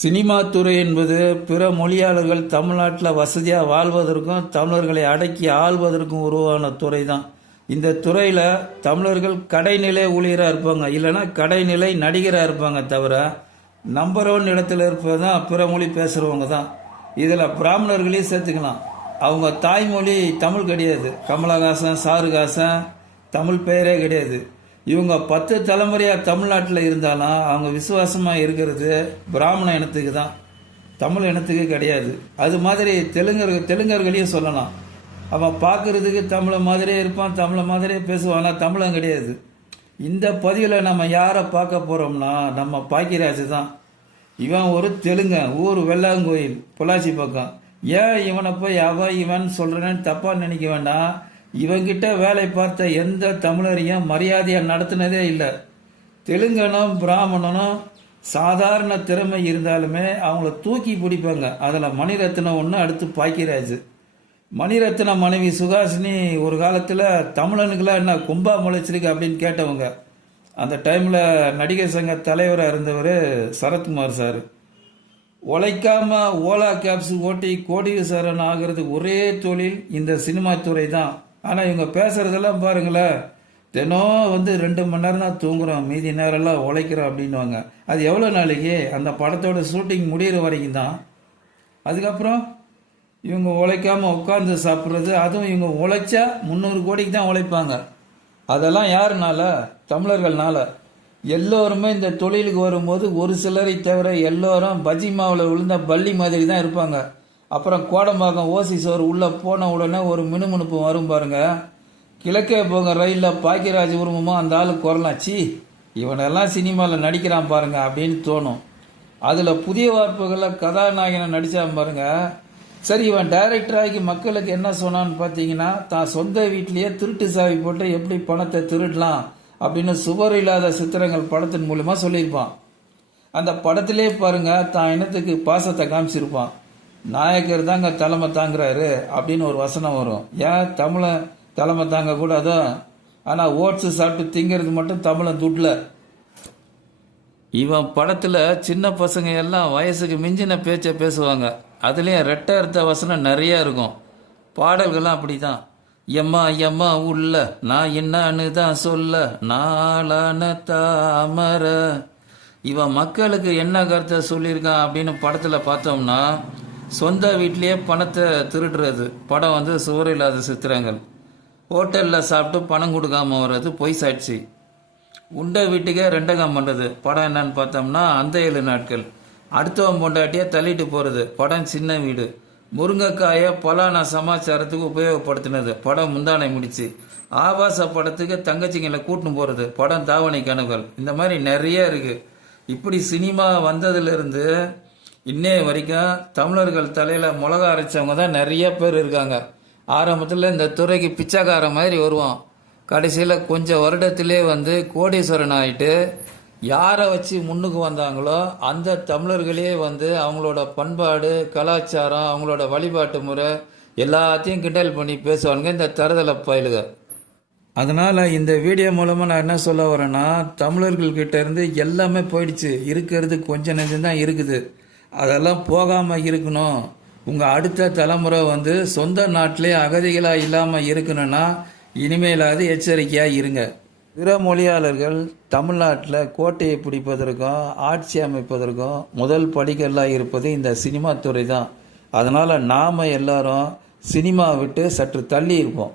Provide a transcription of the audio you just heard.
Cinema துறை என்பது பிற மொழியாளர்கள் தமிழ்நாட்டில் வசதியாக வாழ்வதற்கும் தமிழர்களை அடக்கி ஆள்வதற்கும் உருவான துறை தான் இந்த துறையில் தமிழர்கள் கடைநிலை ஊழியராக இருப்பாங்க. இல்லைன்னா கடைநிலை நடிகராக இருப்பாங்க தவிர நம்பர் ஒன் இடத்துல இருப்பது தான் பிற மொழி பேசுகிறவங்க தான். இதில் பிராமணர்களையும் சேர்த்துக்கலாம். அவங்க தாய்மொழி தமிழ் கிடையாது. கமலஹாசன் சாருகாசன் தமிழ் பெயரே கிடையாது. இவங்க பத்து தலைமுறையாக தமிழ்நாட்டில் இருந்தாலும் அவங்க விசுவாசமாக இருக்கிறது பிராமண இனத்துக்கு தான். தமிழ் இனத்துக்கு கிடையாது. அது மாதிரி தெலுங்கர் தெலுங்கர்களையும் சொல்லலாம். அவன் பார்க்குறதுக்கு தமிழை மாதிரியே இருப்பான் தமிழை மாதிரியே பேசுவான் ஆனால் தமிழன் கிடையாது. இந்த பதிவில் நம்ம யாரை பார்க்க போகிறோம்னா நம்ம பாக்கியராஜ் தான். இவன் ஒரு தெலுங்கன் ஊர் வெள்ளாங்கோயில் பொள்ளாச்சி பக்கம். ஏன் இவனை போய் அவ இவன் சொல்கிறேன்னு தப்பாக நினைக்க வேண்டாம்? இவங்கிட்ட வேலை பார்த்த எந்த தமிழரையும் மரியாதையாக நடத்தினதே இல்லை. தெலுங்கனும் பிராமணனும் சாதாரண திறமை இருந்தாலுமே அவங்கள தூக்கி பிடிப்பாங்க. அதில் மணிரத்னம் ஒன்று அடுத்து பாக்கியராஜ். மணிரத்ன மனைவி சுகாசினி ஒரு காலத்தில் தமிழனுக்கெல்லாம் என்ன கும்பா முளைச்சிருக்கு அப்படின்னு கேட்டவங்க. அந்த டைமில் நடிகர் சங்க தலைவராக இருந்தவர் சரத்குமார் சார். உழைக்காம ஓலா கேப்ஸ் ஓட்டி கோடீஸ்வரன் ஆகிறது ஒரே தொழில் இந்த சினிமா துறை தான். ஆனால் இவங்க பேசுறதெல்லாம் பாருங்களேன். தினம் வந்து ரெண்டு மணி நேரம் தான் தூங்குறோம். மீதி நேரம்லாம் உழைக்கிறோம் அப்படின்வாங்க அது எவ்வளோ நாளைக்கு? அந்த படத்தோட ஷூட்டிங் முடிகிற வரைக்கும் தான். அதுக்கப்புறம் இவங்க உழைக்காமல் உட்காந்து சாப்பிட்றது அதுவும் இவங்க உழைச்சா முந்நூறு கோடிக்கு தான் உழைப்பாங்க. அதெல்லாம் யாருனால? தமிழர்கள்னால. எல்லோருமே இந்த தொழிலுக்கு வரும்போது ஒரு சிலரை தவிர எல்லோரும் பஜ்ஜி மாவில் விழுந்த பள்ளி மாதிரி தான் இருப்பாங்க. அப்புறம் கோடம்பாக்கம் ஓசி சோறு உள்ளே போன உடனே ஒரு மினுமினுப்பு வரும் பாருங்க. கிழக்கே போங்க ரயிலில் பாக்கியராஜ் உருவமாக அந்த ஆளு குரலாச்சி இவனெல்லாம் சினிமாவில் நடிக்கிறான் பாருங்க அப்படின்னு தோணும். அதில் புதிய வார்ப்புகளில் கதாநாயகனை நடித்தான் பாருங்க. சரி இவன் டைரக்டராகி மக்களுக்கு என்ன சொன்னான்னு பார்த்தீங்கன்னா தான் சொந்த வீட்டிலேயே திருட்டு சாவி போட்டு எப்படி பணத்தை திருடலாம்? அப்படின்னு சுவர் இல்லாத சித்திரங்கள் படத்தின் மூலிமா சொல்லியிருப்பான். அந்த படத்திலே பாருங்க தான் இனத்துக்கு பாசத்தை காமிச்சிருப்பான். நாயக்கர் தாங்க தலைமை தாங்குறாரு அப்படின்னு ஒரு வசனம் வரும். ஏன் தமிழை தலைமை தாங்க கூடாதோ ஆனால் ஓட்ஸு சாப்பிட்டு திங்கிறது மட்டும் தமிழன் துட்ல. இவன் படத்தில் சின்ன பசங்க எல்லாம் வயசுக்கு மிஞ்சின பேச்சை பேசுவாங்க. அதுலேயும் ரெட்டை அர்த்த வசனம் நிறையா இருக்கும். பாடல்கள்லாம் அப்படி தான் எம்மா எம்மா உள்ள நான் என்னன்னு தான் சொல்ல. நாளான தாமர. இவன் மக்களுக்கு என்ன கருத்தை சொல்லியிருக்கான் அப்படின்னு படத்தில் பார்த்தோம்னா சொந்த வீட்டிலேயே பணத்தை திருடுறது. படம் வந்து சுவர் இல்லாத சித்திரங்கள். ஹோட்டலில் சாப்பிட்டு பணம் கொடுக்காம வர்றது பொய் சாட்சி. உண்ட வீட்டுக்கே ரெண்டகம் பண்ணுறது படம் என்னன்னு பார்த்தோம்னா அந்த ஏழு நாட்கள். அடுத்தவன் பொண்டாட்டியே தள்ளிட்டு போகிறது படம் சின்ன வீடு. முருங்கைக்காயை பலான சமாச்சாரத்துக்கு உபயோகப்படுத்தினது. படம் முந்தானை முடிச்சு. ஆபாச படத்துக்கு தங்கச்சிங்களை கூட்டின்னு போகிறது படம் தாவணை கனவுகள். இந்த மாதிரி நிறைய இருக்குது இப்படி சினிமா வந்ததுலேருந்து இன்னே வரைக்கும் தமிழர்கள் தலையில் மிளகா அரைச்சவங்க தான் நிறைய பேர் இருக்காங்க. ஆரம்பத்தில் இந்த துறைக்கு பிச்சைக்கார மாதிரி வருவான். கடைசியில் கொஞ்சம் வருடத்திலே வந்து கோடீஸ்வரன் ஆயிட்டு யாரை வச்சு முன்னுக்கு வந்தாங்களோ அந்த தமிழர்களே வந்து அவங்களோட பண்பாடு கலாச்சாரம் அவங்களோட வழிபாட்டு முறை எல்லாத்தையும் கிண்டல் பண்ணி பேசுவானுங்க இந்த தரதலை பயிலுக. அதனால் இந்த வீடியோ மூலமாக நான் என்ன சொல்ல வரேன்னா தமிழர்கள்கிட்ட இருந்து எல்லாமே போயிடுச்சு. இருக்கிறது கொஞ்சம் நெஞ்சம் தான் இருக்குது. அதெல்லாம் போகாமல் இருக்கணும். உங்கள் அடுத்த தலைமுறை வந்து சொந்த நாட்டிலே அகதிகளாக இல்லாமல் இருக்கணும்னா இனிமேலாவது எச்சரிக்கையாக இருங்க. பிற மொழியாளர்கள் தமிழ்நாட்டில் கோட்டையை பிடிப்பதற்கும் ஆட்சி அமைப்பதற்கும் முதல் படிக்கல்லாக இருப்பது இந்த சினிமா துறை தான். அதனால் நாம் எல்லாரும் சினிமா விட்டு சற்று தள்ளி இருப்போம்.